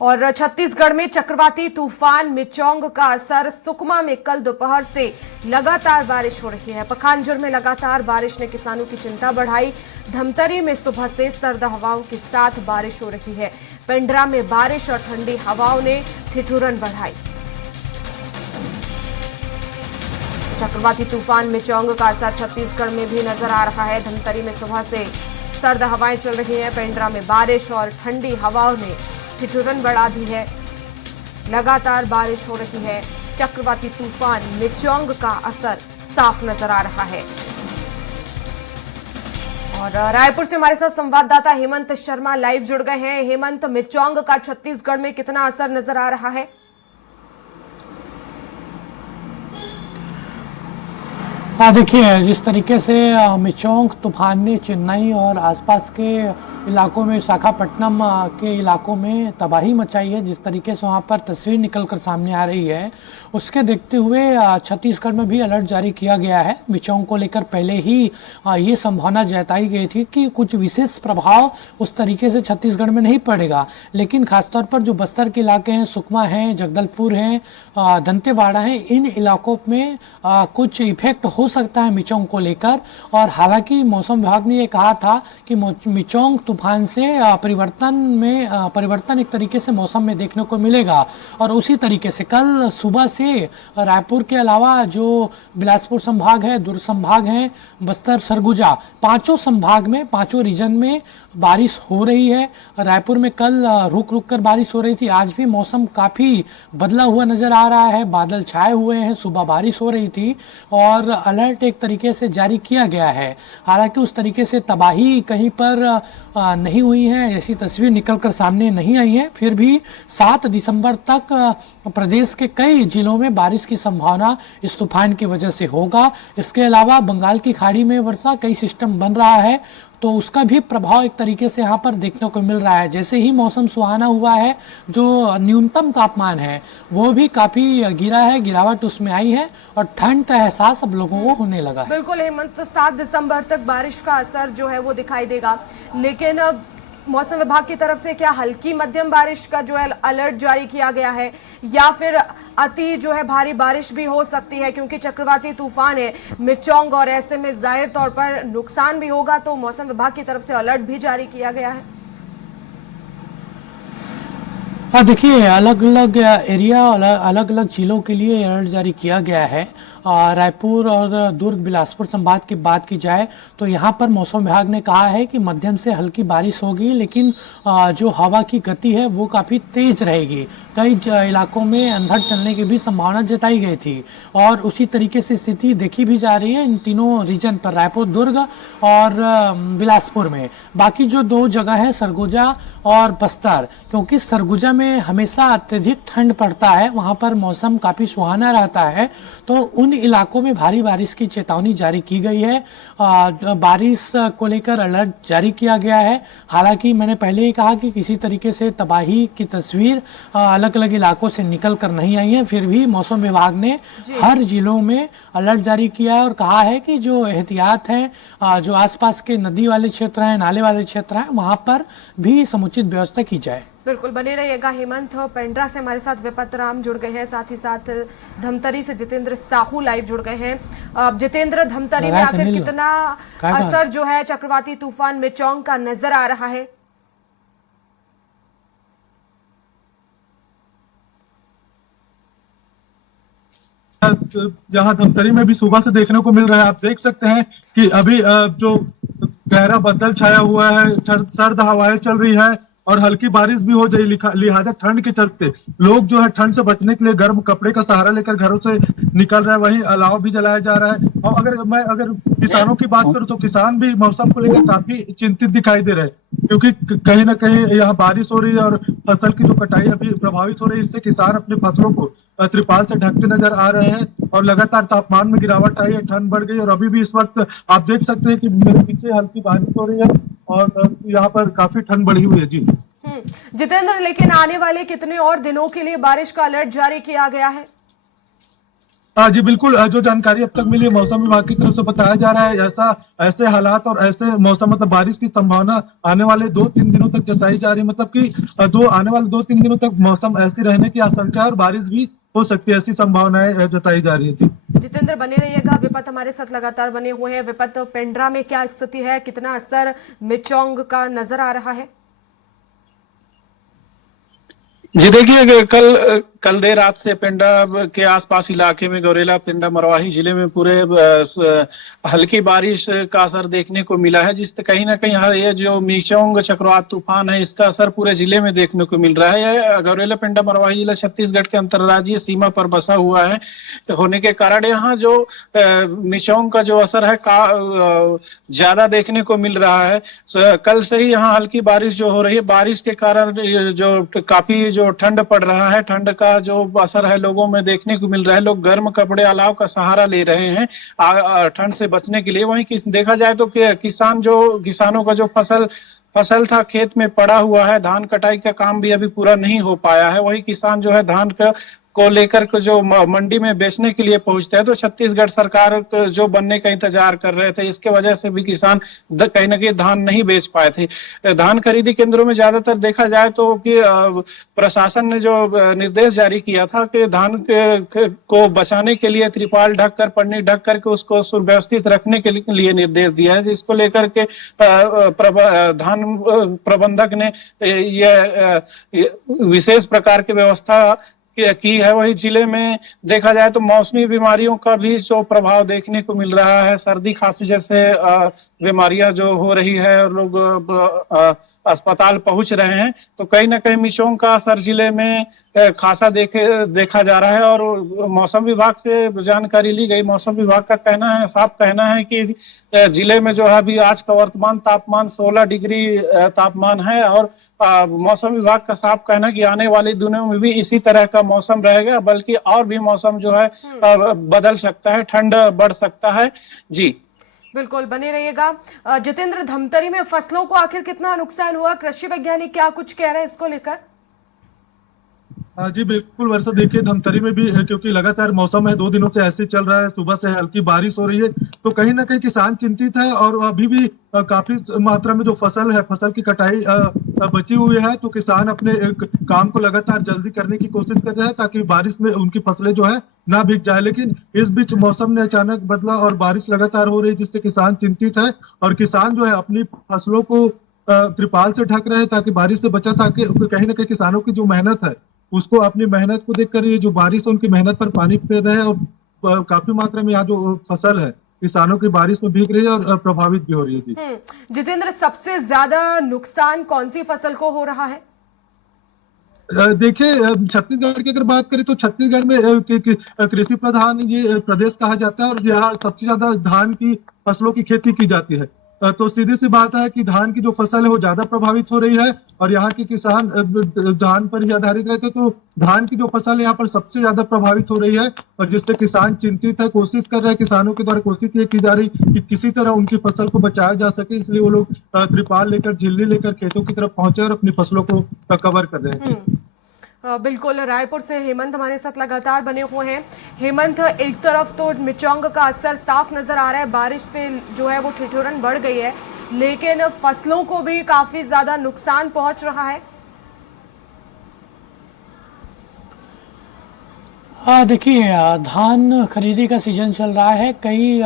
और छत्तीसगढ़ में चक्रवाती तूफान मिचोंग का असर। सुकमा में कल दोपहर से लगातार बारिश हो रही है। पखांजूर में लगातार बारिश ने किसानों की चिंता बढ़ाई। धमतरी में सुबह से सर्द हवाओं के साथ बारिश हो रही है। पेंड्रा में बारिश और ठंडी हवाओं ने ठिठुरन बढ़ाई। चक्रवाती तूफान मिचोंग का असर छत्तीसगढ़ में भी नजर आ रहा है। धमतरी में सुबह से सर्द हवाएं चल रही हैं। पेंड्रा में बारिश और ठंडी हवाओं ने ठिठुरन बढ़ा दी है। लगातार बारिश हो रही है। चक्रवाती तूफान मिचोंग का असर साफ नजर आ रहा है। और रायपुर से हमारे साथ संवाददाता हेमंत शर्मा लाइव जुड़ गए हैं। हेमंत, मिचोंग का छत्तीसगढ़ में कितना असर नजर आ रहा है? देखिए, जिस तरीके से मिचोंग तूफान ने चेन्नई और आसपास के इलाकों में, विशाखापट्टनम के इलाकों में तबाही मचाई है, जिस तरीके से वहाँ पर तस्वीर निकलकर सामने आ रही है, उसके देखते हुए छत्तीसगढ़ में भी अलर्ट जारी किया गया है। मिचोंग को लेकर पहले ही ये संभावना जताई गई थी कि कुछ विशेष प्रभाव उस तरीके से छत्तीसगढ़ में नहीं पड़ेगा, लेकिन खासतौर पर जो बस्तर के इलाके हैं, सुकमा है, जगदलपुर है, दंतेवाड़ा है, इन इलाकों में कुछ इफेक्ट हो सकता है मिचोंग को लेकर। और हालांकि मौसम विभाग ने ये कहा था कि मिचोंग तूफान से परिवर्तन एक तरीके से मौसम में देखने को मिलेगा। और उसी तरीके से कल सुबह से रायपुर के अलावा जो बिलासपुर संभाग है, दुर्ग संभाग है, बस्तर, सरगुजा, पांचों संभाग में, पांचों रीजन में बारिश हो रही है। रायपुर में कल रुक रुक कर बारिश हो रही थी। आज भी मौसम काफी बदला हुआ नजर आ रहा है। बादल छाए हुए हैं, सुबह बारिश हो रही थी और अलर्ट एक तरीके से जारी किया गया है। हालांकि उस तरीके से तबाही कहीं पर नहीं हुई है, ऐसी तस्वीर निकलकर सामने नहीं आई है। फिर भी 7 दिसंबर तक प्रदेश के कई जिलों में बारिश की संभावना इस तूफान की वजह से होगा। इसके अलावा बंगाल की खाड़ी में वर्षा, कई सिस्टम बन रहा है, तो उसका भी प्रभाव एक तरीके से यहाँ पर देखने को मिल रहा है। जैसे ही मौसम सुहाना हुआ है, जो न्यूनतम तापमान है वो भी काफी गिरा है, गिरावट उसमें आई है और ठंड का एहसास अब लोगों को होने लगा है। बिल्कुल हेमंत, तो 7 दिसंबर तक बारिश का असर जो है वो दिखाई देगा, लेकिन मौसम विभाग की तरफ से क्या हल्की मध्यम बारिश का जो है अलर्ट जारी किया गया है, या फिर अति जो है भारी बारिश भी हो सकती है? क्योंकि चक्रवाती तूफान है मिचोंग और ऐसे में जाहिर तौर पर नुकसान भी होगा, तो मौसम विभाग की तरफ से अलर्ट भी जारी किया गया है। हाँ, देखिए, अलग अलग एरिया, अलग अलग जिलों के लिए अलर्ट जारी किया गया है। रायपुर और दुर्ग, बिलासपुर संभाग की बात की जाए तो यहाँ पर मौसम विभाग ने कहा है कि मध्यम से हल्की बारिश होगी, लेकिन जो हवा की गति है वो काफ़ी तेज रहेगी। कई इलाकों में अंधड़ चलने की भी संभावना जताई गई थी और उसी तरीके से स्थिति देखी भी जा रही है इन तीनों रीजन पर, रायपुर, दुर्ग और बिलासपुर में। बाकी जो 2 जगह है, सरगुजा और बस्तर, क्योंकि सरगुजा में हमेशा अत्यधिक ठंड पड़ता है, वहां पर मौसम काफी सुहाना रहता है, तो उन इलाकों में भारी बारिश की चेतावनी जारी की गई है। बारिश को लेकर अलर्ट जारी किया गया है। हालांकि मैंने पहले ही कहा कि किसी तरीके से तबाही की तस्वीर अलग अलग इलाकों से निकल कर नहीं आई है, फिर भी मौसम विभाग ने हर जिलों में अलर्ट जारी किया है और कहा है कि जो एहतियात है, जो आसपास के नदी वाले क्षेत्र हैं, नाले वाले क्षेत्र हैं, वहां पर भी समुचित व्यवस्था की जाए। बिल्कुल, बने रहिएगा हेमंत। पेंड्रा से हमारे साथ विपत राम जुड़ गए हैं, साथ ही साथ धमतरी से जितेंद्र साहू लाइव जुड़ गए हैं। जितेंद्र, धमतरी में आखिर कितना असर जो है चक्रवाती तूफान मिचोंग का नजर आ रहा है? जहां धमतरी में भी सुबह से देखने को मिल रहा है, आप देख सकते हैं कि अभी जो गहरा बादल छाया हुआ है, सर्द हवाएं चल रही है और हल्की बारिश भी हो जाए। लिहाजा ठंड के चलते लोग जो है ठंड से बचने के लिए गर्म कपड़े का सहारा लेकर घरों से निकल रहे हैं। वहीं अलाव भी जलाया जा रहा है। और अगर किसानों की बात करूं तो किसान भी मौसम को लेकर काफी चिंतित दिखाई दे रहे हैं, क्योंकि कहीं ना कहीं यहाँ बारिश हो रही है और फसल की जो कटाई अभी प्रभावित हो रही है, इससे किसान अपने फसलों को त्रिपाल से ढकते नजर आ रहे हैं। और लगातार तापमान में गिरावट आई है, ठंड बढ़ गई और अभी भी इस वक्त आप देख सकते हैं कि मेरे पीछे हल्की बारिश हो रही है और यहाँ पर काफी ठंड बढ़ी हुई है। जी जितेंद्र, लेकिन आने वाले कितने और दिनों के लिए बारिश का अलर्ट जारी किया गया है? हाँ जी बिल्कुल, जो जानकारी अब तक मिली है मौसम विभाग की तरफ से बताया जा रहा है, ऐसे हालात और ऐसे मौसम मतलब बारिश की संभावना आने वाले 2-3 दिनों तक जताई जा रही है। मतलब कि आने वाले 2-3 दिनों तक मौसम ऐसी रहने की आशंका है और बारिश भी हो सकती है, ऐसी संभावनाएं जताई जा रही है जी। जितेंद्र बने रहिएगा, विपत हमारे साथ लगातार बने हुए हैं। विपत, पेंड्रा में क्या स्थिति है, कितना असर मिचोंग का नजर आ रहा है? जी देखिए, कल देर रात से पेंडा के आसपास इलाके में गौरेला, पेंडा, मरवाही जिले में पूरे हल्की बारिश का असर देखने को मिला है, जिससे कहीं ना कहीं ये जो मिचोंग चक्रवात तूफान है इसका असर पूरे जिले में देखने को मिल रहा है। यह गौरेला, पेंडा, मरवाही जिला छत्तीसगढ़ के अंतर्राज्यीय सीमा पर बसा हुआ है होने के कारण यहाँ जो मिचोंग का जो असर है ज्यादा देखने को मिल रहा है। कल से ही यहाँ हल्की बारिश जो हो रही है, बारिश के कारण जो काफी जो ठंड पड़ रहा है, ठंड का जो असर है लोगों में देखने को मिल रहा है। लोग गर्म कपड़े अलाव का सहारा ले रहे हैं ठंड से बचने के लिए। वहीं देखा जाए तो किसानों का जो फसल था खेत में पड़ा हुआ है, धान कटाई का काम भी अभी पूरा नहीं हो पाया है। वही किसान जो है धान को लेकर के जो मंडी में बेचने के लिए पहुंचते हैं, तो छत्तीसगढ़ सरकार जो बनने का इंतजार कर रहे थे, इसके वजह से भी किसान कहीं ना कहीं धान नहीं बेच पाए थे। धान खरीदी केंद्रों में ज्यादातर देखा जाए तो कि प्रशासन ने जो निर्देश जारी किया था कि धान को बचाने के लिए त्रिपाल ढककर, पन्नी ढक करके उसको सुव्यवस्थित रखने के लिए निर्देश दिया है, जिसको लेकर के धान प्रबंधक ने यह विशेष प्रकार की व्यवस्था की है। वही जिले में देखा जाए तो मौसमी बीमारियों का भी जो प्रभाव देखने को मिल रहा है, सर्दी खांसी जैसे बीमारियां जो हो रही है और लोग अस्पताल पहुंच रहे हैं, तो कहीं ना कहीं मिचोंग का असर जिले में खासा देखा जा रहा है। और मौसम विभाग से जानकारी ली गई, मौसम विभाग का साफ कहना है कि जिले में जो है अभी आज का वर्तमान तापमान 16 डिग्री तापमान है और मौसम विभाग का साफ कहना है कि आने वाली दिनों में भी इसी तरह का मौसम रहेगा, बल्कि और भी मौसम जो है बदल सकता है, ठंड बढ़ सकता है। जी बिल्कुल बने रहिएगा। जितेंद्र, धमतरी में फसलों को आखिर कितना नुकसान हुआ, कृषि वैज्ञानिक क्या कुछ कह रहे हैं इसको लेकर? जी बिल्कुल वर्षा, देखिए धमतरी में भी क्योंकि लगातार मौसम है 2 दिनों से ऐसे चल रहा है, सुबह से हल्की बारिश हो रही है, तो कहीं ना कहीं किसान चिंतित है और अभी भी काफी मात्रा में जो फसल की कटाई बची हुई है, तो किसान अपने काम को लगातार जल्दी करने की कोशिश कर रहे हैं ताकि बारिश में उनकी फसलें जो है ना भीग जाए। लेकिन इस बीच मौसम ने अचानक बदला और बारिश लगातार हो रही है, जिससे किसान चिंतित है और किसान जो है अपनी फसलों को त्रिपाल से ढक रहे हैं ताकि बारिश से बचा सके। कहीं ना कहीं किसानों की जो मेहनत है उसको, अपनी मेहनत को देखकर ये जो बारिश है उनकी मेहनत पर पानी फेर रहे हैं और काफी मात्रा में यहाँ जो फसल है किसानों की बारिश में भीग रही है और प्रभावित भी हो रही है जी। जितेंद्र, सबसे ज्यादा नुकसान कौन सी फसल को हो रहा है? देखिए छत्तीसगढ़ की अगर बात करें तो छत्तीसगढ़ में कृषि प्रधान ये प्रदेश कहा जाता है और यहाँ सबसे ज्यादा धान की फसलों की खेती की जाती है। तो सीधी सी बात है कि धान की जो फसल है वो ज्यादा प्रभावित हो रही है और यहाँ के किसान धान पर ही आधारित रहते, तो धान की जो फसल है यहाँ पर सबसे ज्यादा प्रभावित हो रही है और जिससे किसान चिंतित है। कोशिश कर रहे हैं, किसानों के द्वारा कोशिश ये की जा रही कि किसी तरह उनकी फसल को बचाया जा सके, इसलिए वो लोग त्रिपाल लेकर, झिल्ली लेकर खेतों की तरफ पहुंचे और अपनी फसलों को कवर कर रहे हैं। बिल्कुल, रायपुर से हेमंत हमारे साथ लगातार बने हुए हैं। हेमंत, एक तरफ तो मिचोंग का असर साफ नजर आ रहा है, बारिश से जो है वो ठिठुरन बढ़ गई है, लेकिन फसलों को भी काफी ज्यादा नुकसान पहुंच रहा है। देखिए, धान खरीदी का सीजन चल रहा है। कई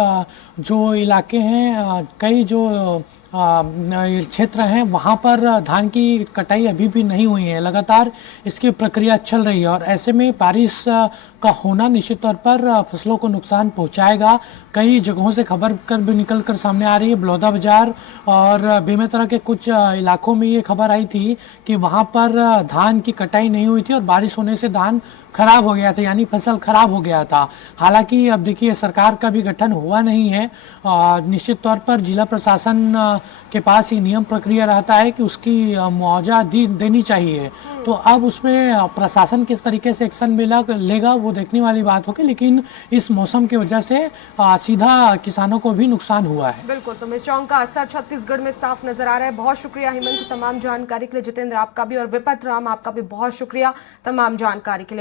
जो इलाके हैं, कई जो क्षेत्र हैं, वहाँ पर धान की कटाई अभी भी नहीं हुई है, लगातार इसकी प्रक्रिया चल रही है और ऐसे में बारिश का होना निश्चित तौर पर फसलों को नुकसान पहुंचाएगा। कई जगहों से खबर कर भी निकल कर सामने आ रही है, बलौदा बाजार और बेमेतरा के कुछ इलाकों में ये खबर आई थी कि वहाँ पर धान की कटाई नहीं हुई थी और बारिश होने से धान खराब हो गया था, यानी फसल खराब हो गया था। हालांकि अब देखिए सरकार का भी गठन हुआ नहीं है, निश्चित तौर पर जिला प्रशासन के पास ये नियम प्रक्रिया रहता है कि उसकी मुआवजा देनी चाहिए, तो अब उसमें प्रशासन किस तरीके से एक्शन लेगा वो देखने वाली बात होगी। लेकिन इस मौसम की वजह से सीधा किसानों को भी नुकसान हुआ है। बिल्कुल, तो मिचोंग का असर छत्तीसगढ़ में साफ नजर आ रहा है। बहुत शुक्रिया हेमंत तमाम जानकारी के लिए। जितेंद्र आपका भी और विपत राम आपका भी बहुत शुक्रिया तमाम जानकारी के लिए।